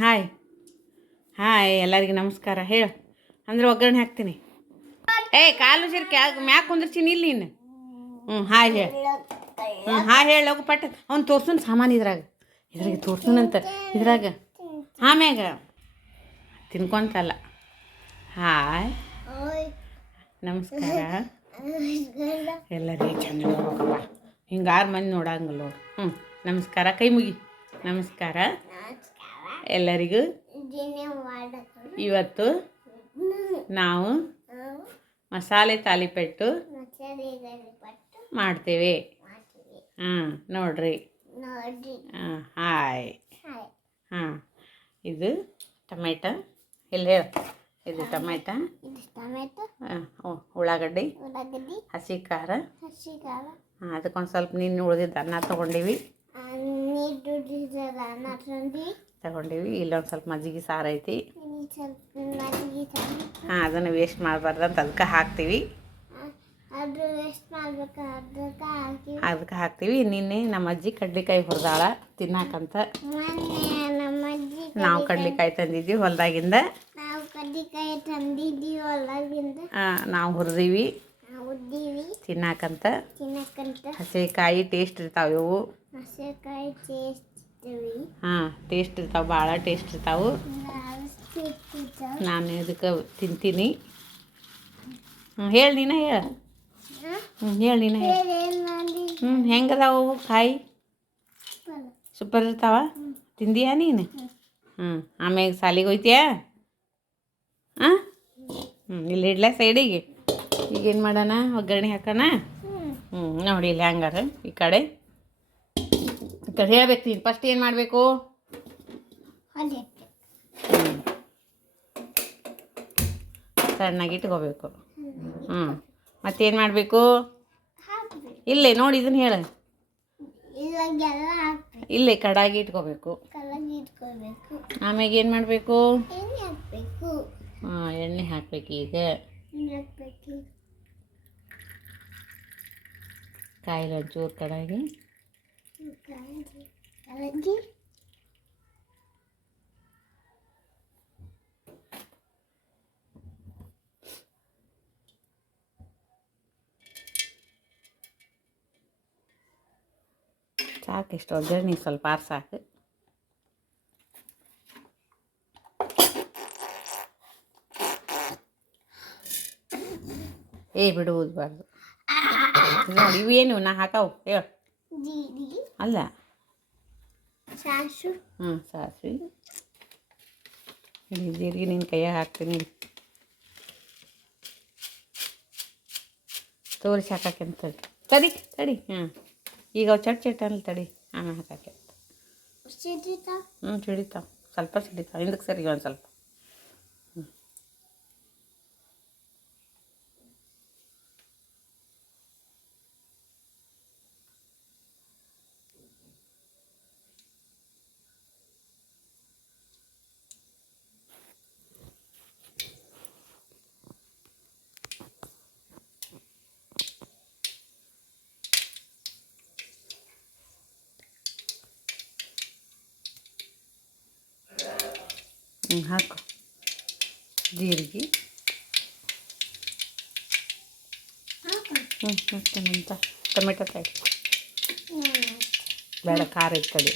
Hi hi ಎಲ್ಲರಿಗೆ ನಮಸ್ಕಾರ ಹೇಳು ಅಂದ್ರೆ ಒಗ್ಗರಣೆ ಹಾಕ್ತೀನಿ. ಕಾಲು ಜರ ಮ್ಯಾಕ್ ಕುಂದಿರ್ತೀನಿ ಇಲ್ಲಿ ನೀನು. ಹಾಯ್ ಹೇಳು. ಹಾಯ್ ಹೇಳಿ ಹೋಗು ಪಟ್ಟ. ಅವ್ನು ತೋರ್ಸೋನ್ ಸಾಮಾನು ಇದ್ರಾಗ ತೋರ್ಸೋನಂತ ಇದ್ರಾಗ ಆಮ್ಯಾಗ ತಿನ್ಕೊಂತಲ್ಲ. ಹಾಯ್ ನಮಸ್ಕಾರ ಎಲ್ಲರಿಗೆ ಚಂದ ನೋಡ್ಬೇಕಪ್ಪ. ಹಿಂಗೆ 6 ಮಂದಿ ನೋಡಂಗಿಲ್ಲ ನೋಡು. ನಮಸ್ಕಾರ ಕೈ ಮುಗಿ. ನಮಸ್ಕಾರ ಎಲ್ಲರಿಗೂ. ಇವತ್ತು ನಾವು ಮಸಾಲೆ ತಾಲಿಪೆಟ್ಟು ಮಾಡ್ತೇವೆ. ನೋಡ್ರಿ. ಹಾಯ್. ಇದು ಟೊಮೆಟೊ. ಇಲ್ಲಿ ಹೇಳು. ಇದು ಟೊಮೆಟೊ, ಉಳ್ಳಾಗಡ್ಡಿ, ಹಸಿ ಖಾರ. ಅದಕ್ಕೊಂದು ಸ್ವಲ್ಪ ನೀನು ಉಳಿದಿದ್ದು ಅನ್ನ ತೊಗೊಂಡಿವಿ. ಇಲ್ಲೊಂದು ಸ್ವಲ್ಪ ಮಜ್ಜಿಗೆ ಸಾರು ಐತಿ. ಅದನ್ನು ವೇಸ್ಟ್ ಮಾಡಬಾರ್ದು ಅಂತ ಅದಕ್ಕೆ ಹಾಕ್ತೀವಿ. ಅದಕ್ಕೆ ಹಾಕ್ತೀವಿ. ನಿನ್ನೆ ನಮ್ಮ ಅಜ್ಜಿ ಕಡ್ಲೆಕಾಯಿ ಹುರಿದಾಳ ತಿನ್ನಾಕಂತ. ನಾವು ಕಡ್ಲೆಕಾಯಿ ತಂದಿದ್ವಿ ಹೊಲದಾಗಿಂದ. ನಾವು ಹುರಿದೀವಿ ತಿನ್ನಾಕಂತ. ಹಸಿಕಾಯಿ ಟೇಸ್ಟ್ ಇರ್ತಾವೆ ಇವು. ಟೇಸ್ಟ್ ಇರ್ತಾವೆ, ಭಾಳ ಟೇಸ್ಟ್ ಇರ್ತಾವೆ. ನಾನು ಇದಕ್ಕೆ ತಿಂತೀನಿ. ಹೇಳಿ ನೀನು ಹೇಳು. ಹೇಳಿ ನೀನು ಹೇಳಿ. ಹೆಂಗದಾವು ಕಾಯಿ? ಸೂಪರ್ ಇರ್ತಾವ. ತಿಂದೀಯಾ ನೀನು? ಆಮ್ಯಾಗ ಸಾಲಿಗೆ ಹೋಯ್ತೀಯಾ? ಇಲ್ಲಿ ಇಡ್ಲ ಸೈಡಿಗೆ. ಈಗೇನು ಮಾಡೋಣ? ಒಗ್ಗರಣೆ ಹಾಕೋಣ. ನೋಡಿ ಇಲ್ಲಿ ಹಂಗಾರ ಈ ಕಡೆ ಹೇಳ್ಬೇಕು. ನೀನು ಫಸ್ಟ್ ಏನು ಮಾಡಬೇಕು? ಸಣ್ಣಗೆ ಇಟ್ಕೋಬೇಕು. ಮತ್ತೇನು ಮಾಡಬೇಕು? ಇಲ್ಲೇ ನೋಡಿ ಇದನ್ನು ಹೇಳು. ಇಲ್ಲೇ ಕಡಾಗಿ ಇಟ್ಕೋಬೇಕು. ಆಮ್ಯಾಗ ಏನು ಮಾಡಬೇಕು? ಎಣ್ಣೆ ಹಾಕ್ಬೇಕು. ಈಗ ಕಾಯಿಲೆ ಒಂಚೂರು ಕಡಾಗಿ. ಸಾಕು. ಇಷ್ಟು ಒಗ್ಗರಣೆ ಸ್ವಲ್ಪ ಆರು ಸಾಕು. ಬಿಡುವುದಬಾರ್ದು. ನೋಡಿ ಇವೇನು ನಾ ಹಾಕವು ಹೇಳು. ಅಲ್ಲ ಸಾಸಿವೆ ಜೀರಿಗೆ ನಿನ್ನ ಕೈಯಾಗ ಹಾಕ್ತೀನಿ. ತೋರಿಸಿ ಹಾಕಂತ ತಡಿ. ಈಗ ಅವು ಚಟ್ ಅಲ್ಲಿ ತಡಿ. ಆಮೇಲೆ ಹಾಕಕ್ಕೆ ಸಿಡಿತಾವ. ಸ್ವಲ್ಪ ಸಿಡಿತಾವ. ಹಿಂದಕ್ಕೆ ಸರಿ ಒಂದು ಸ್ವಲ್ಪ. ಹಾಕು ಜೀರಿಗೆ. ಮತ್ತೆ ಟೊಮೆಟೊ ಕಾಯಿ ಬೇಡ, ಖಾರ ಇರ್ತದೆ.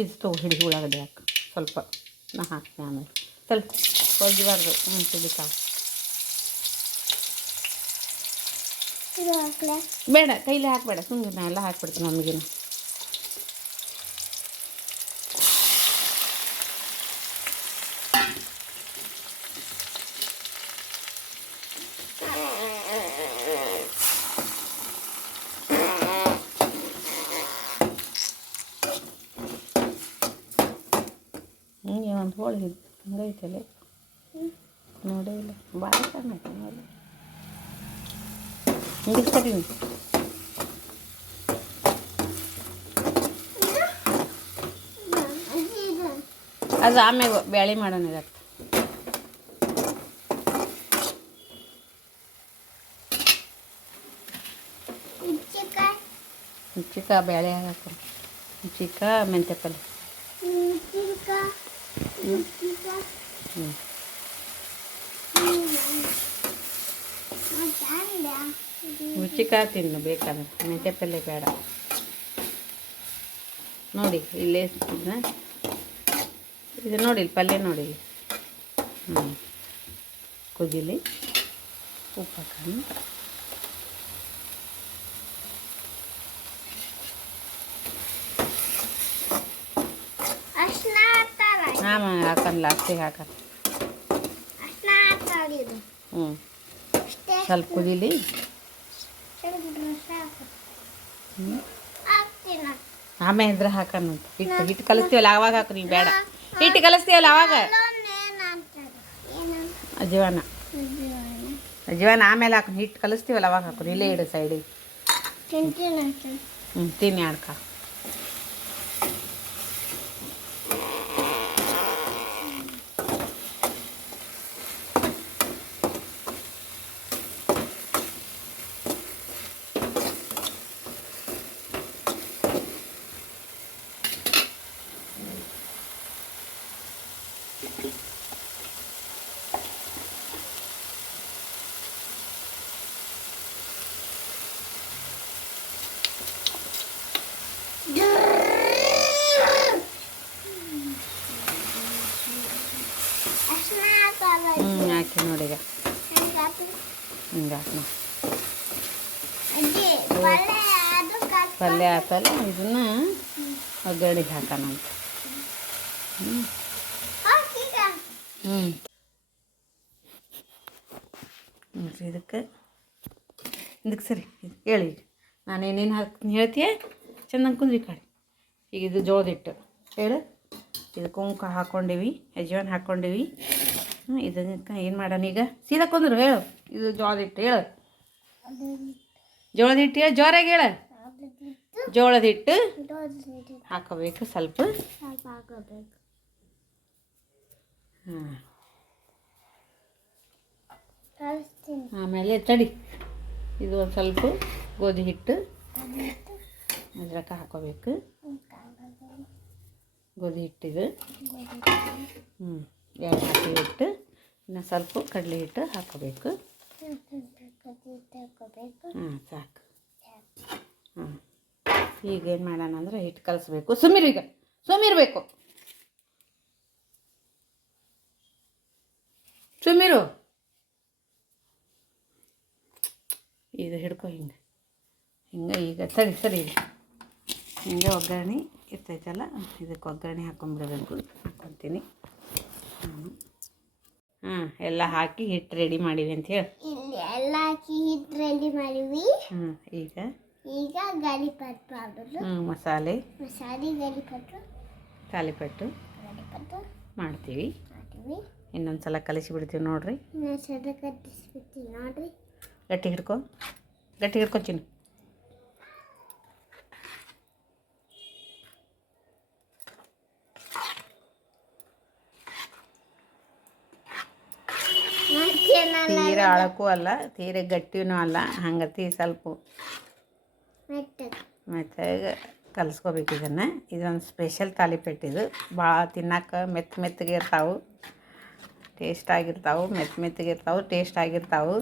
ಇದು ತಗೋ ಹಿಡಿ. ಉಳ್ಳಾಗಡ್ಡೆ ಹಾಕು ಸ್ವಲ್ಪ. ನಾ ಹಾಕ್ತೀನಿ ಆಮೇಲೆ. ಸ್ವಲ್ಪ ಒಗ್ಗಬಾರ್ದು. ಸಿಡಿತಾವ. ಬೇಡ, ಕೈಲಿ ಹಾಕಬೇಡ. ಸುಮ್ಮನೆ ನಾ ಎಲ್ಲ ಹಾಕ್ಬಿಡ್ತೀನಿ ನಮಗೇನು. ಒಂದು ಹೋಳಿ ಹಂಗೈತಲ್ಲ ನೋಡೇ ಇಲ್ಲ. ಭಾಳ ಚೆನ್ನಾಗಿ ನೋಡಿ ಹಿಂಗೆ ಸರಿ. ಅದು ಆಮೇಲೆ ಬ್ಯಾಳೆ ಮಾಡೋಣ. ಇದಕ್ಕೆ ಚಿಕ್ಕ ಬ್ಯಾಳೆ ಹಾಕ. ಚಿಕ್ಕ ಮೆಂತ್ಯ ಪಲ್ಯ. ಹ್ಞೂ ರುಚಿಕ ತಿನ್ನು ಬೇಕಾದ್ರೆ, ಮೆಂತ್ಯ ಪಲ್ಯ ಬೇಡ. ನೋಡಿ ಇಲ್ಲೇ ಇದು ನೋಡಿ ಪಲ್ಯ ನೋಡಿ. ಹ್ಞೂ ಕುದಿಲಿ, ಉಪ್ಪು ಹಾಕೊಂಡು ಹಾಂ ಹಾಕೊಂಡು ಲಾಸ್ಟಿಗೆ ಹಾಕೋದು. ಹ್ಞೂ ಸ್ವಲ್ಪ ಕುದೀಲಿ. ಆಮೇಲೆ ಇದ್ರೆ ಹಾಕೋಣ. ಹಿಟ್ಟು ಕಲಿಸ್ತೀವಲ್ಲ ಆವಾಗ ಹಾಕು, ನೀವು ಬೇಡ. ಹಿಟ್ಟು ಕಲಿಸ್ತೀವಲ್ಲ ಆವಾಗ ಅಜ್ವಾನ ಆಮೇಲೆ ಹಾಕು. ಹಿಟ್ಟು ಕಲಿಸ್ತೀವಲ್ಲ ಅವಾಗ ಹಾಕು. ಇಲ್ಲೇ ಇಡು ಸೈಡಿಗೆ. ತಿನ್ನಿ ಆಡ್ಕ. ಹಾಕಿ ನೋಡಿ ಈಗ ಹಿಂಗೆ ಪಲ್ಯ ಆತಲ್ಲ, ಇದನ್ನ ಒಗ್ಗರಣೆಗೆ ಹಾಕೋಣ ಅಂತ. ನೋಡಿರಿ ಇದಕ್ಕೆ ಸರಿ ಹೇಳಿ. ನಾನೇನೇನು ಹಾಕ್ತೀನಿ ಹೇಳ್ತೀಯ? ಚೆನ್ನಾಗಿ ಕುಂದ್ರಿ ಕಾಡಿ. ಈಗ ಇದು ಜೋಳದ ಹಿಟ್ಟು ಹೇಳು. ಇದು ಕುಂಕ ಹಾಕ್ಕೊಂಡಿವಿ, ಅಜ್ವಾನ ಹಾಕ್ಕೊಂಡಿವಿ. ಇದಕ್ಕೆ ಏನು ಮಾಡೋಣ ಈಗ? ಸೀದಾ ಕುಂದ್ರು ಹೇಳು. ಇದು ಜೋಳದ ಹಿಟ್ಟು ಹೇಳು. ಜೋಳದ ಹಿಟ್ಟು ಹೇಳು, ಜೋರಾಗಿ ಹೇಳು. ಜೋಳದ ಹಿಟ್ಟು ಹಾಕೋಬೇಕು ಸ್ವಲ್ಪ. ಹಾಂ ಆಮೇಲೆ ತಡಿ, ಇದು ಒಂದು ಸ್ವಲ್ಪ ಗೋಧಿ ಹಿಟ್ಟು ಅದ್ರಕ್ಕೆ ಹಾಕೋಬೇಕು. ಗೋಧಿ ಹಿಟ್ಟಿದು ಎರಡು ಹಿಟ್ಟು, ಇನ್ನು ಸ್ವಲ್ಪ ಕಡಲೆ ಹಿಟ್ಟು ಹಾಕೋಬೇಕು. ಹಾಂ ಸಾಕು. ಹಾಂ ಈಗ ಏನು ಮಾಡೋಣ ಅಂದ್ರೆ ಹಿಟ್ಟು ಕಲಿಸ್ಬೇಕು. ಸುಮ್ಮಿರು, ಈಗ ಸುಮ್ಮಿರಬೇಕು. ಸುಮ್ಮಿರು. ಇದು ಹಿಡ್ಕೊ ಹಿಂಗೆ ಈಗ ಸರಿ ಹಿಂಗೆ ಒಗ್ಗರಣೆ ಇರ್ತೈತಲ್ಲ, ಇದಕ್ಕೆ ಒಗ್ಗರಣೆ ಹಾಕೊಂಡ್ಬಿಡ್ಬೇಕು. ಹಾಕ್ಕೊತೀನಿ. ಹಾಂ ಎಲ್ಲ ಹಾಕಿ ಹಿಟ್ಟು ರೆಡಿ ಮಾಡಿವಿ ಅಂತ ಹೇಳಿ. ಎಲ್ಲ ಹಾಕಿ ಹಿಟ್ಟು ರೆಡಿ ಮಾಡಿವಿ. ಈಗ ಗಾಳಿಪಟ್ಟು ಮಸಾಲೆ ಗಾಳಿಪಟ್ಟು ಮಾಡ್ತೀವಿ. ಇನ್ನೊಂದು ಸಲ ಕಲಿಸಿಬಿಡ್ತೀವಿ ನೋಡ್ರಿ. ಗಟ್ಟಿ ಹಿಡ್ಕೊ ಚಿನ್ನು. ತೀರ ಆಳಕ್ಕೂ ಅಲ್ಲ, ತೀರ ಗಟ್ಟಿನೂ ಅಲ್ಲ, ಹಂಗತಿ ಸ್ವಲ್ಪ ಮೆತ್ತಗೆ ಕಲಿಸ್ಕೋಬೇಕು ಇದನ್ನು. ಇದೊಂದು ಸ್ಪೆಷಲ್ ತಾಲಿಪೆಟ್ಟು. ಇದು ಭಾಳ ತಿನ್ನಕ್ಕೆ ಮೆತ್ತಗೆ ಇರ್ತಾವೆ, ಟೇಸ್ಟ್ ಆಗಿರ್ತಾವೆ. ಮೆತ್ತಗೆ ಇರ್ತಾವೆ, ಟೇಸ್ಟ್ ಆಗಿರ್ತಾವೆ.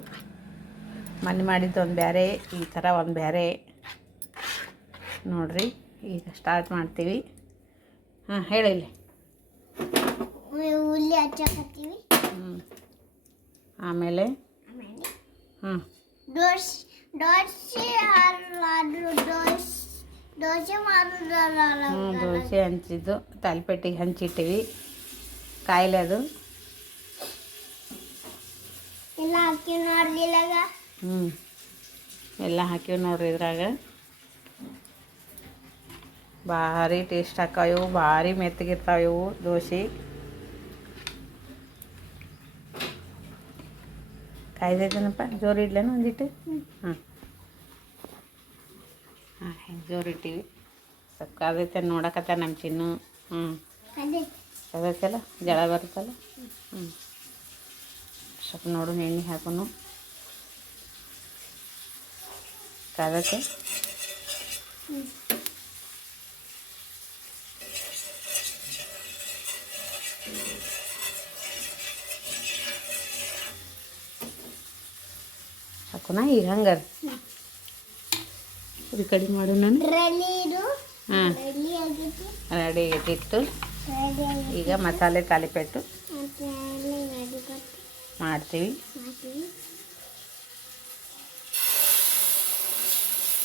ಮನೆ ಮಾಡಿದ್ದು ಒಂದು ಬೇರೆ, ಈ ಥರ ಒಂದು ಬೇರೆ ನೋಡಿರಿ. ಈಗ ಸ್ಟಾರ್ಟ್ ಮಾಡ್ತೀವಿ. ಹಾಂ ಹೇಳಿಲ್ಲ. ಉಳ್ಳಿ ಹಚ್ಚಕತ್ತೀವಿ. ಆಮೇಲೆ ದೋಸೆ ಹಂಚಿದ್ದು ತಾಲಿಪಟ್ಟಿಗೆ ಹಂಚಿಟ್ಟಿವಿ. ಕಾಯಿಲೆ ಅದು ಎಲ್ಲ ಹಾಕಿವಿ ನೋಡ್ರಿ. ಎಲ್ಲ ಹಾಕಿವಿ ನೋಡ್ರಿ. ಇದ್ರಾಗ ಭಾರಿ ಟೇಸ್ಟ್ ಹಾಕಾವು, ಭಾರಿ ಮೆತ್ತಗಿರ್ತಾವೆ ಇವು ದೋಸೆ. ಕಾಯ್ದೈತೇನಪ್ಪ, ಜೋರು ಇಡ್ಲೇನು ಒಂದಿಟ್ಟು? ಹಾಂ ಹೆಂಗೆ ಜೋರು ಇಟ್ಟಿವಿ. ಸ್ವಲ್ಪ ಕಾದೈತೆ ನೋಡಕತ್ತ ನಮ್ಮ ಚಿನ್ನು. ಕಾದೈತಲ್ಲ, ಜಳ ಬರುತ್ತಲ್ಲ. ಸ್ವಲ್ಪ ನೋಡು, ಎಣ್ಣೆ ಹಾಕೋನು ಕಾದಕ್ಕೆ. ಹಾಕೋಣ ಈಗ ಹಂಗಾರೆ ಇದು ಕಡಿಮೆ ಮಾಡು ನಾನು. ಇದು ಹಾಂ ರೆಡಿ ಆಗಿತ್ತು. ರೆಡಿ ಇಟ್ಟಿತ್ತು. ರೆಡಿ ಆಗಿ ಈಗ ಮಸಾಲೆ ತಾಲಿಪೆಟ್ಟು ಮತ್ತೆ ರೆಡಿ ಕೊಟ್ಟು ಮಾಡ್ತೀವಿ. ಮಾಡ್ತೀವಿ.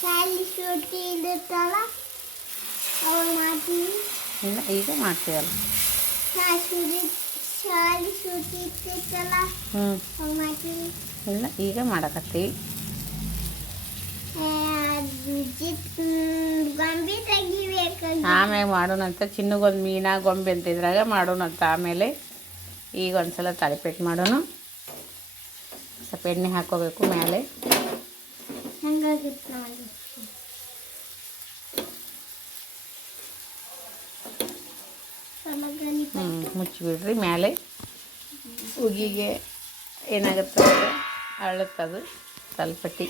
ಶಾಲಿ ಶೂಟಿ ಇರುತ್ತಲ್ಲ ಅವಾಗ ಮಾಡ್ತೀವಿ. ಇಲ್ಲ ಈಗ ಮಾಡ್ತೀವಲ್ಲ. ಶಾಲಿ ಶೂಟಿ ಇರ್ತಿತ್ತಲ್ಲ ಹ್ಞೂ ಅವಾಗ ಮಾಡ್ತೀವಿ. ಇಲ್ಲ ಈಗ ಮಾಡಕತ್ತೀವಿ. ಗೊಂಬೆ ತೆಗಿಬೇಕಾಗಿ ಆಮೇಲೆ ಮಾಡೋಣಂತ. ಚಿನ್ನಗೊಂದು ಮೀನಾ ಗೊಂಬೆ ಅಂತಿದ್ರಾಗ ಮಾಡೋಣಂತ. ಆಮೇಲೆ ಈಗ ಒಂದ್ಸಲ ತಾಲಿಪೆಟ್ಟು ಮಾಡೋಣ. ಸ್ವಲ್ಪ ಎಣ್ಣೆ ಹಾಕೋಬೇಕು ಮೇಲೆ. ಹಂಗಾಗಿತ್ತು ನೋಡಿ. ಮುಚ್ಚಿಬಿಡ್ರಿ. ಮೇಲೆ ಉಗಿಗೆ ಏನಾಗುತ್ತೆ ಅರಳುತ್ತದು ತಲ್ಪಟ್ಟಿ.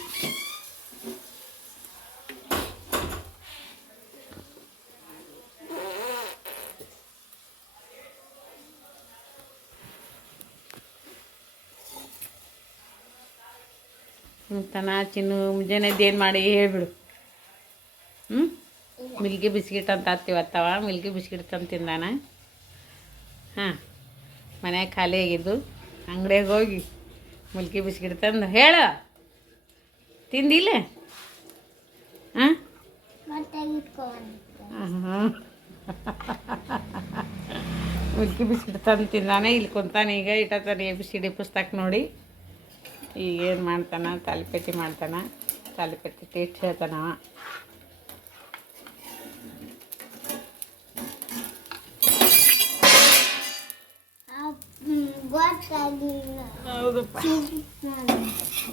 ತನ ಚಿನ್ನು ಮುಂಜಾನೆದ್ದು ಏನು ಮಾಡಿ ಹೇಳ್ಬಿಡು. ಮಿಲ್ಕಿ ಬಿಸ್ಕಿಟ್ ಅಂತ ಹತ್ತಿವತ್ತವ. ಮಿಲ್ಕಿ ಬಿಸ್ಕಿಟ್ ತಂದು ತಿಂದಾನ. ಹಾಂ ಮನ್ಯಾಗ ಖಾಲಿ ಆಗಿದ್ದು ಅಂಗಡಿಯಾಗ ಹೋಗಿ ಮಿಲ್ಕಿ ಬಿಸ್ಕಿಟ್ ತಂದು ಹೇಳು ತಿಂದಿಲ್ಲ. ಹಾಂ ಹಾಂ ಮಿಲ್ಕಿ ಬಿಸ್ಕಿಟ್ ತಂದು ತಿಂದಾನೆ. ಇಲ್ಲಿ ಕುಂತಾನೆ ಈಗ. ಇಟ್ಟತಾನೆ ABCD ಪುಸ್ತಕ ನೋಡಿ. ಈಗ ಏನು ಮಾಡ್ತಾನೆ, ತಾಲಿಪೆಟ್ಟಿ ಮಾಡ್ತಾನೆ. ತಾಲಿಪೆಟ್ಟಿ ಟೇಸ್ಟ್ ಹೇಳ್ತಾನವ. ಹೌದಪ್ಪ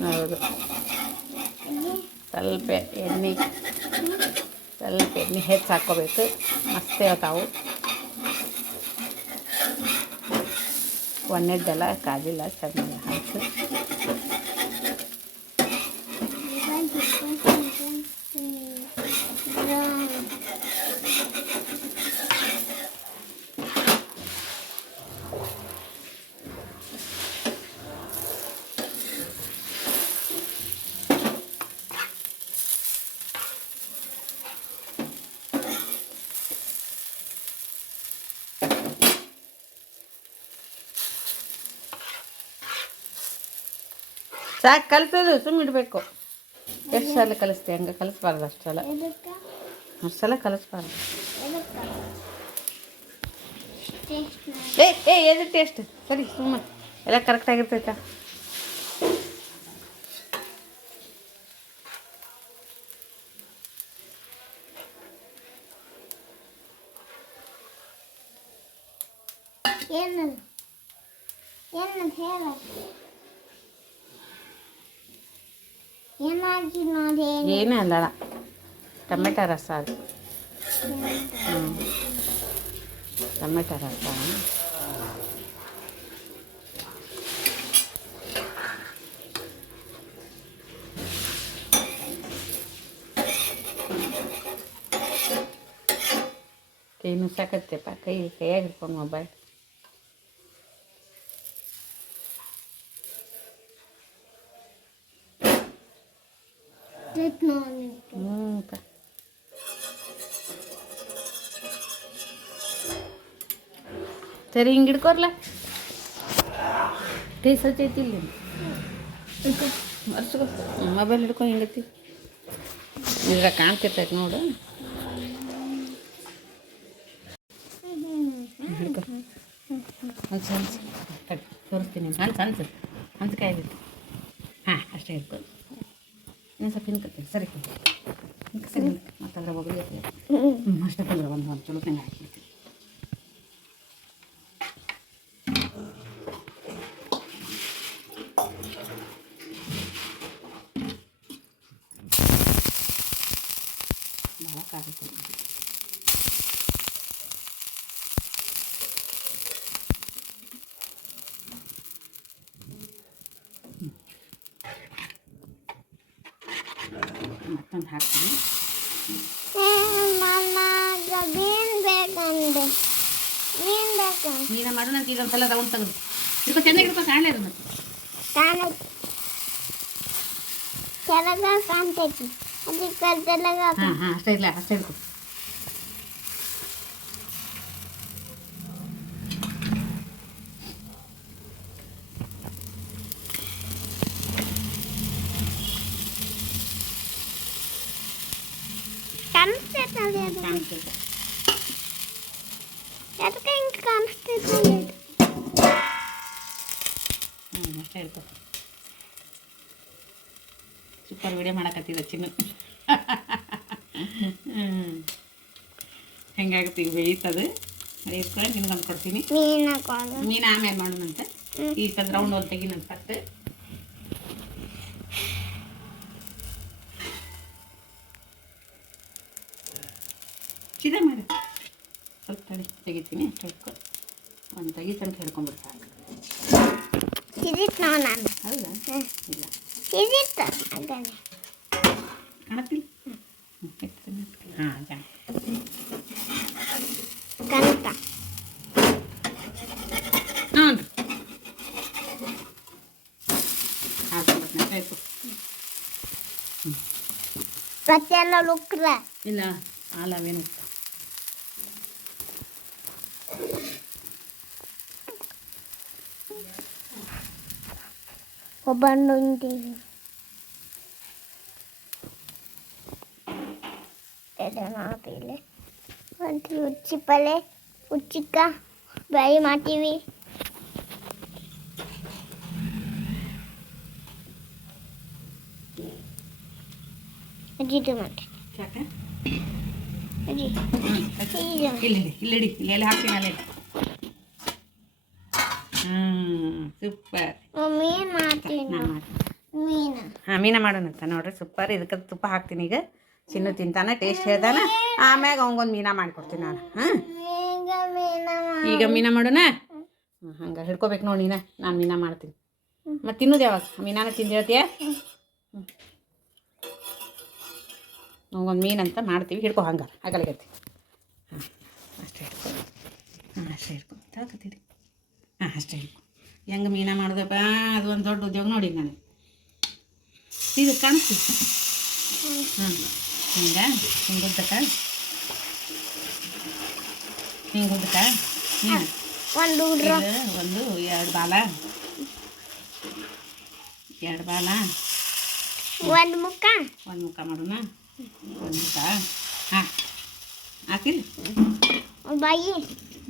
ಹೌದು. ಸ್ವಲ್ಪ ಎಣ್ಣೆ ಹೆಚ್ಚು ಹಾಕ್ಕೋಬೇಕು. ಮಸ್ತ್ ಹೇಳ್ತಾವು. ಒಣ್ಣೆದ್ದೆಲ್ಲ ಕಾದಿಲ್ಲ ಚೆನ್ನಾಗಿ ಹಾಕಿ. ಸಾಕು ಕಲಿಸೋದು ಸುಮ್ಮನೆ ಇಡಬೇಕು. ಎಷ್ಟು ಸಲ ಕಲಿಸ್ತೀವಿ? ಹಂಗೆ ಕಲಿಸ್ಬಾರ್ದು. ಅಷ್ಟು ಸಲ ಕಲಿಸ್ಬಾರ್ದು. ಎದು ಟೇಸ್ಟ್ ಸರಿ ಸುಮ್ಮನೆ ಎಲ್ಲ ಕರೆಕ್ಟಾಗಿರ್ತೈತಾ? ಏನೂ ಅಲ್ಲ, ಟೊಮೆಟೊ ರಸ ಅದು. ಟೊಮೆಟೊ ರಸ ಕೈ ನುಸಾಕತ್ತೇಪ. ಕೈಯಾಗ ಹಿಡ್ಕೊಂಡು ಮೊಬೈಲ್. ಸರಿ ಹಿಂಗೆ ಹಿಡ್ಕೊರ್ಲ. ಕೈ ಸಚ್ಚೈತಿ ಇಲ್ಲಿ ಮರ್ಸ್ಕೊ. ಮೊಬೈಲ್ ಹಿಡ್ಕೊಂಡು ಹಿಂಗತಿ ಇದ್ರಾಗ ಕಾಣ್ತಿರ್ತೈತೆ ನೋಡು. ಹಿಡ್ಕೊ ಹಂಚು ಕಡೆ ತೋರಿಸ್ತೀನಿ. ಹಂಚಕಾಯಿ ಆಗಿತ್ತು. ಹಾಂ ಅಷ್ಟೇ ಹಿಡ್ಕೊ. ಇನ್ನೊಂದು ಸ್ವಲ್ಪ ಹಿಂಕತ್ತೀನಿ. ಸರಿ ಹಿಂಗೆ ಸರಿ ಮತ್ತು ಅದ್ರ ಒಬ್ಬರಿಗೆ ಅಷ್ಟೇ ಬಂದ್ರೆ ಒಂದು ಚಲೋ ತಂಗ ಹಾಕ್ಬಿಡ್ತೀನಿ. ಭಾಳ ಮತ್ತೊಂದು ಹಾಕ್ತೀನಿ. ನೀನು ಮಾಡು. ನನಗೆ ಈಗ ಒಂದ್ಸಲ ರೌಂಡ್ ತೆಗೆದು ಹಿಡ್ಕೊ. ಚೆನ್ನಾಗಿ ಹಿಡ್ಕೊ. ಕಾಣಲೇ ಅದು ಮತ್ತೆ ಕೆಳಗ ಕಾಣ್ತೈತಿ ಅದು ಕಲ್ತಲಾಗ ಹಾಂ ಹಾಂ ಅಷ್ಟೇ ಇಲ್ಲ ಅಷ್ಟೇ ಹಿಡ್ಕೊ. ಕಾಣಿಸ್ತೈತಲ್ಲ ಅದು ಕಾಣಿಸ್ತೈತೆ. ಅದಕ್ಕೆ ಹಿಂಗೆ ಕಾಣಿಸ್ತೈತಲ್ಲ ಅಷ್ಟೇ ಹಿಡ್ಕೊ. ಸೂಪರ್ ವಿಡಿಯೋ ಮಾಡಕತ್ತಿದ್ದ ಚಿನ್ನು. ಹೆಂಗಾಗುತ್ತೆ ಈಗ ಬೇಯ್ತದು ಬೇಯಿಸ್ಕೊಂಡು ನಿನ್ಗೆ ಒಂದು ಕೊಡ್ತೀನಿ. ಮೀನು ಆಮೇಲೆ ಮಾಡೋಣಂತೆ. ಈ ಸದ್ ರೌಂಡ್ ಒಂದು ತೆಗಿನಂತ ಫಸ್ಟ್. ಚಿದ ಮಾಡಿ ಸ್ವಲ್ಪ ತಡಿ ತೆಗಿತೀನಿ. ಅಷ್ಟು ಹಿಡ್ಕೊ. ಒಂದು ತೆಗಿ ತನಕ ಹಿಡ್ಕೊಂಡ್ಬಿಟ್ಟು ಸಾಕು. ಇದಿತ್ತು ನಾವು ನಾನು ಹೌದಾ? ಇಲ್ಲ ಇದಿತ್ತು ಅದನ್ನೇ ಕಾಣತ್ತಿಲ್ಲ. ಹಾಂ ಜಾ ಕನಕ ಹ್ಞೂ ರೀ ಹಾಕ್ಬಿಟ್ಟು ಆಯಿತು. ಪ್ರತಿಯೆಲ್ಲ ಲುಕ್ರ ಇಲ್ಲ ಹಾಲವೇನು ಒಬ್ಬಂಡು ಇಂತೀವಿ ನಾಪಿಲೆ ಒಂದು ಉಚ್ಚಿ ಪಲ್ಲೆ ಉಚ್ಚಿಕ್ಕ ಬ್ಯಾಳಿ ಮಾಡ್ತೀವಿ. ಅಜ್ಜಿದು ಮಾಡಿ ಸಾಕ ಅಜ್ಜಿ ಇಲ್ಲಿಡಿ ಇಲ್ಲೆಲ್ಲ ಹಾಕ್ತೀನಿ ಅಲ್ಲೇ. ಸೂಪರ್. ಮೀನು ಮಾಡ್ತೀನಿ ಮೀನು. ಹಾಂ ಮೀನ ಮಾಡೋಣಂತ ನೋಡ್ರಿ. ಸೂಪರ್. ಇದಕ್ಕೆ ತುಪ್ಪ ಹಾಕ್ತೀನಿ. ಈಗ ಚಿನ್ನು ತಿಂತಾನೆ, ಟೇಸ್ಟ್ ಹೇಳ್ದಾನ. ಆಮ್ಯಾಗ ಅವಂಗೊಂದು ಮೀನ ಮಾಡಿಕೊಡ್ತೀನಿ ನಾನು. ಹಾಂ ಈಗ ಮೀನ ಮಾಡೋಣ. ಹಂಗೆ ಹಿಡ್ಕೋಬೇಕು ನೋಡಿ ನೀನು. ನಾನು ಮೀನ ಮಾಡ್ತೀನಿ. ಮತ್ತು ತಿನ್ನೋದು ಯಾವಾಗ? ಮೀನಾನ ತಿಂದು ಹೇಳ್ತೀಯ? ಅವಂಗೊಂದು ಮೀನಂತ ಮಾಡ್ತೀವಿ. ಹಿಡ್ಕೊ ಹಂಗಾರೆ ಆಗಲಿಗತ್ತಿ. ಹಾಂ ಅಷ್ಟೇ ಹಿಡ್ಕೊ. ಹಾಂ ಅಷ್ಟೇ ಹಿಡ್ಕೊ ತಗೋತೀರಿ. ಹಾಂ ಅಷ್ಟೇ ಹಿಡ್ಕೊ. ಹೆಂಗೆ ಮೀನ ಮಾಡೋದಪ್ಪ ಅದು ಒಂದು ದೊಡ್ಡ ಉದ್ಯೋಗ ನೋಡಿ ನನಗೆ. ಇದು ಕಾಣಿಸ್ತೀವಿ. ಹಾಂ ಹಿಂಗೆ ಹಿಂಗೆ ಉದ್ದಕ್ಕ ಹಿಂಗೆ ಉದ್ದಕ್ಕ ಒಂದು ಒಂದು ಎರಡು ಬಾಲ ಒಂದು ಮುಖ ಮಾಡೋಣ. ಒಂದು ಮುಖ ಹಾಂ ಹಾಕಿಲ್ಲ ಬಾಯಿ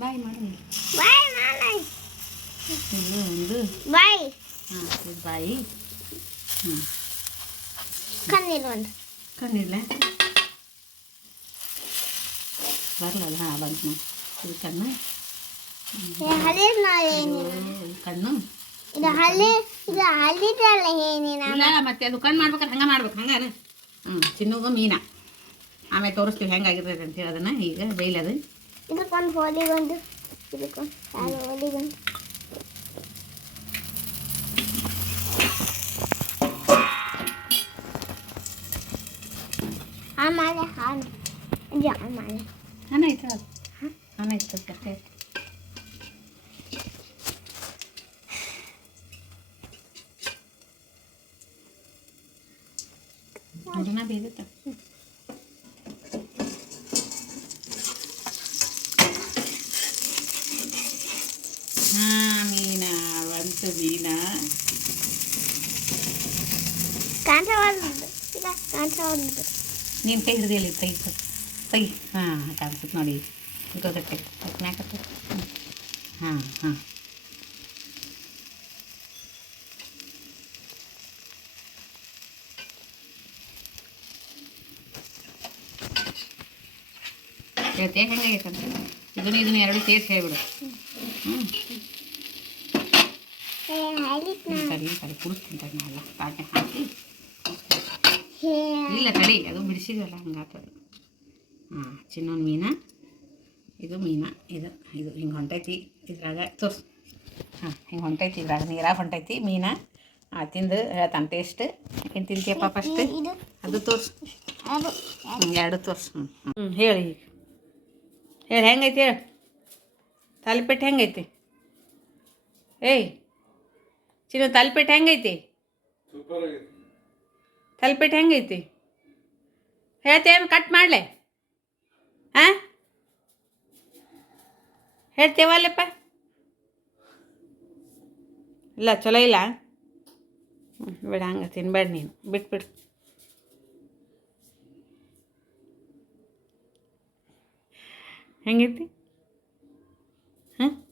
ಬಾಯಿ ಮಾಡೋಣ. ಬಾಯಿ ಮಾಡಿ ಇದು ಒಂದು ಬಾಯಿ ಹಾಂ ಇದು ಬಾಯಿ. ಹ್ಞೂ ಕಣ್ಣಿಲ್ಲ ಒಂದು ಕಣ್ಣಿಲ್ಲ ಬರಲ್ಲ. ಹಾಂ ಬಂತು ಇದು ಕಣ್ಣು. ಹಳಿ ಇದು ಕಣ್ಣು ಇದು ಹಳಿದಲ್ಲ ಏನಿನ ಇಲ್ಲ. ಮತ್ತೆ ಅದು ಕಣ್ಣು ಮಾಡ್ಬೇಕಾದ್ರೆ ಹಂಗೆ ಮಾಡ್ಬೇಕು. ಹಂಗಾನ ಚಿನ್ನಗ ಮೀನ ಆಮೇಲೆ ತೋರಿಸ್ತೀವಿ ಹೆಂಗಾಗಿರ್ತೈತೆ ಅಂತೇಳಿ. ಅದನ್ನು ಈಗ ಬೇಯ್ಲದು. ಇದಕ್ಕೊಂದು ಹೋಳಿಗೊಂದು ಇದಕ್ಕೊಂದು ಸಾಲು ಹೋಳಿಗೊಂದು ಆಮೇಲೆ ಹಾಲು ಆಮೇಲೆ ಆಯ್ತು ಅದು ಆಯ್ತು ಅಷ್ಟೇ. ಅದನ್ನ ಬೇಯುತ್ತೆ. ಹಾಂ ಮೀನ ಬಂತು ಮೀನ. ಕಾಂತವಾದದ್ದು ಈಗ ಕಾಂತವಾದದ್ದು ನೀನು ಕೈ ಹಿಡಿದಿಲ್ಲ ಕೈ ಹಾಂ ಕಾಣಿಸುತ್ತೆ ನೋಡಿ. ಇರೋದಕ್ಕೆ ಮ್ಯಾಕತ್ತೆ. ಹಾಂ ಹಾಂ ಹೇಳ್ತೇ ಹೆಂಗಾಗೈತಂತ. ಇದನ್ನು ಎರಡು ಸೇರಿಸಿ ಹೇಳ್ಬಿಡು. ತಡಿ ಕುಡಿಸ್ತೀನಿ ತಡಿ. ನಾವೆಲ್ಲ ತಾಟೆ ಹಾಕಿ ಇಲ್ಲ ತಡಿ ಅದು ಬಿಡಿಸಿದಲ್ಲ ಹಂಗಾಗ್ತದೆ. ಹಾಂ ಚಿನ್ನೊಂದು ಮೀನ ಇದು ಮೀನ ಇದು ಹಿಂಗೆ ಹೊಂಟೈತಿ ಇದ್ರಾಗ ತೋರ್ಸು. ಹಾಂ ಹಿಂಗೆ ಹೊಂಟೈತಿ ಇದ್ರಾಗ ನೀರಾಗ ಹೊಂಟೈತಿ ಮೀನ. ತಿಂದು ಹೇಳ್ತಾನೆ ಟೇಸ್ಟ್. ಏನು ತಿಂತೀಯಪ್ಪ ಫಸ್ಟ್ ಅದು ತೋರ್ಸು. ಎರಡು ತೋರ್ಸು. ಹೇಳಿ ಈಗ ಹೇಳಿ ಹೆಂಗೈತಿ ಹೇಳಿ. ತಾಲಿಪೆಟ್ಟು ಹೆಂಗೈತಿ? ಏಯ್ ಚಿನ್ನು ತಾಲಿಪೆಟ್ಟು ಹೆಂಗೈತಿ? ತಲ್ಪಿಟ್ಟು ಹೆಂಗೈತಿ ಹೇಳ್ತೇನು ಕಟ್ ಮಾಡಲೆ ಹಾಂ ಹೇಳ್ತೇವಲ್ಲಪ್ಪ ಇಲ್ಲ ಚಲೋ ಇಲ್ಲ ಬೇಡ ಹಂಗೆ ತಿನ್ಬೇಡ ನೀನು ಬಿಟ್ಬಿಡು ಹೆಂಗೈತಿ ಹಾಂ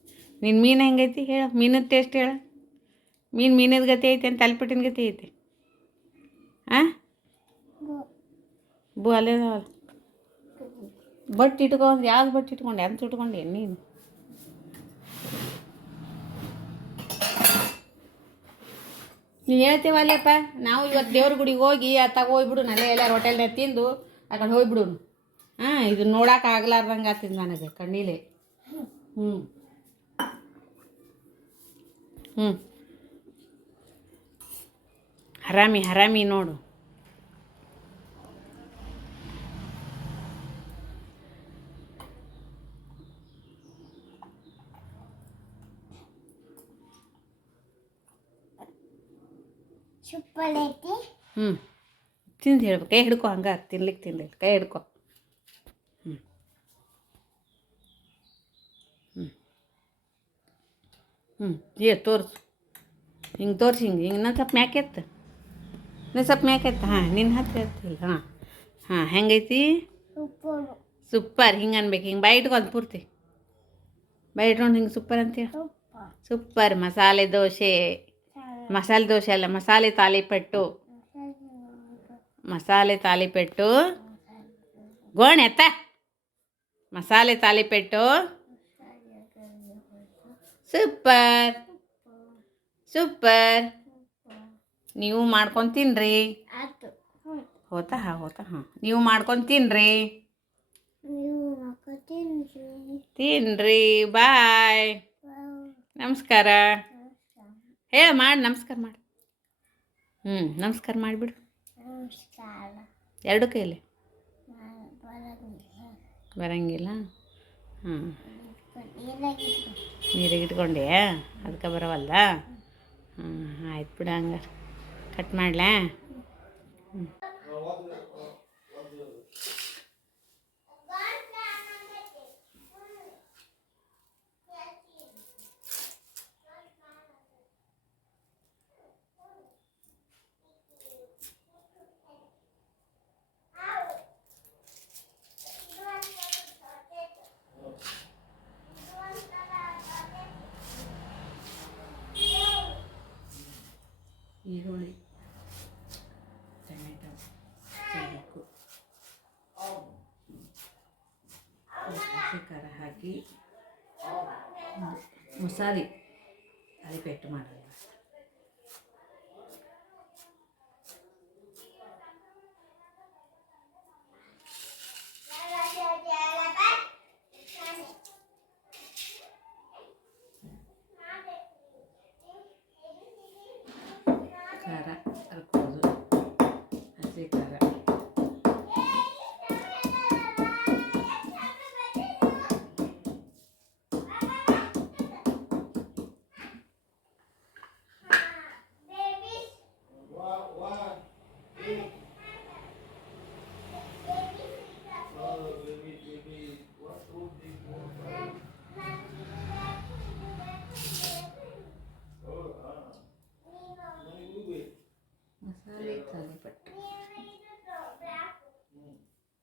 ನಿನ್ನ ಮೀನು ಹೆಂಗೈತಿ ಹೇಳು ಮೀನದ ಟೇಸ್ಟ್ ಹೇಳು ಮೀನದ ಗತಿ ಐತಿ ಅಂತ ತಲ್ಪಿಟ್ಟಿನ ಗತಿ ಐತಿ ಹಾಂ ಬೂ ಅಲ್ಲೇ ಅದಾವಲ್ಲ ಬಟ್ ಇಟ್ಕೊಂಡು ಯಾವ್ದು ಬಟ್ ಇಟ್ಕೊಂಡೆ ಅಂತ ಇಟ್ಕೊಂಡೆ ನೀನು ನೀನು ಹೇಳ್ತೇವಲ್ಲಪ್ಪ ನಾವು ಇವತ್ತು ದೇವ್ರ ಗುಡಿಗೆ ಹೋಗಿ ಅತ್ತಾಗ ಹೋಗ್ಬಿಡು ನಲೆ ಎಲ್ಲಾರು ಹೋಟೆಲ್ನಾಗ ತಿಂದು ಆ ಕಡೆ ಹೋಗ್ಬಿಡು ಹಾಂ ಇದು ನೋಡಕ್ಕೆ ಆಗ್ಲಾರ್ದಂಗೆ ಆಗ್ತಿದ್ದು ನನಗೆ ಕಣ್ಣೀಲೆ ಹ್ಞೂ ಹ್ಞೂ ಹರಾಮಿ ನೋಡು ಸೂಪರ್ ಐತಿ ತಿಂದು ಹೇಳ್ಬೇಕು ಕೈ ಹಿಡ್ಕೊ ಹಂಗೆ ತಿನ್ಲಿಕ್ಕೆ ಕೈ ಹಿಡ್ಕೊ ತೋರಿಸು ಹಿಂಗೆ ತೋರಿಸಿ ಹಿಂಗೆ ಇನ್ನೊಂದು ಸ್ವಲ್ಪ ಮ್ಯಾಕೆತ್ತ ಹಾಂ ನಿನ್ನ ಹತ್ರ ಇರ್ತಿಲ್ಲ ಹಾಂ ಹೆಂಗೈತಿ ಸೂಪರ್ ಹಿಂಗೆ ಅನ್ಬೇಕು ಹಿಂಗೆ ಬಾಯಿ ಇಟ್ಕೊಂಡು ಪೂರ್ತಿ ಬಾಯಿ ಇಟ್ಕೊಂಡು ಹಿಂಗೆ ಸೂಪರ್ ಅಂತೇಳಿ ಸೂಪರ್ ಮಸಾಲೆ ದೋಸೆ ಅಲ್ಲ ಮಸಾಲೆ ತಾಲಿಪೆಟ್ಟು ಗೋಣ್ ಎತ್ತ ಮಸಾಲೆ ತಾಲಿಪೆಟ್ಟು ಸೂಪರ್ ನೀವು ಮಾಡ್ಕೊಂಡು ತಿನ್ನಿರಿ ಹೋತಾ ಹಾಂ ನೀವು ಮಾಡ್ಕೊಂಡು ತಿನ್ನಿರಿ ಬಾಯ್ ನಮಸ್ಕಾರ ಹೇಳು ಮಾಡಿ ನಮಸ್ಕಾರ ಮಾಡಿ ನಮಸ್ಕಾರ ಮಾಡಿಬಿಡು ಎರಡು ಕೈಲಿ ಬರಂಗಿಲ್ಲ ಹಾಂ ನೀರಿಗೆ ಇಟ್ಕೊಂಡೆ ಅದಕ್ಕೆ ಬರವಲ್ಲ ಆಯ್ತು ಬಿಡು ಹಂಗಾರೆ ಕಟ್ ಮಾಡಲಾ ಈರುಳ್ಳಿ ಟೊಮೆಟೊ ಸೇರಬೇಕು ಹಸಿ ಖಾರ ಹಾಕಿ ಮಸಾಲೆ ತಾಲಿಪೆಟ್ಟು ಮಾಡೋದು ಖಾರ ಹಾಕೋದು ಹಸಿ ಖಾರ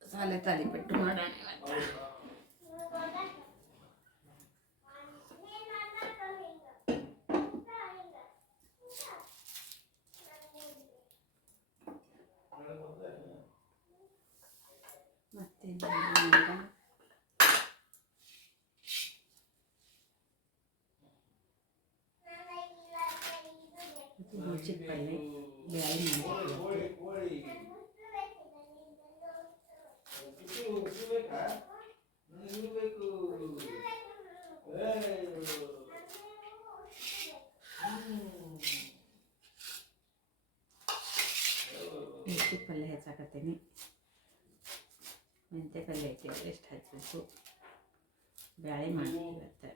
ಮಸಾಲೆ ತಾಲಿಪೆಟ್ಟು ಮಾಡೋಣ ಮತ್ತೆ ಮೆಣಸಿನ ಪಲ್ಲೆ ಬ್ಯಾಳಿ ಮೆಂತ್ಯ ಪಲ್ಯ ಹೆಚ್ಚಾಕತ್ತೀನಿ ಮೆಂತ್ಯ ಪಲ್ಯ ಐತಿ ಎಷ್ಟು ಹಚ್ಚಬೇಕು ಬ್ಯಾಳಿ ಮಾಡ್ತೀವಿ ಇವತ್ತು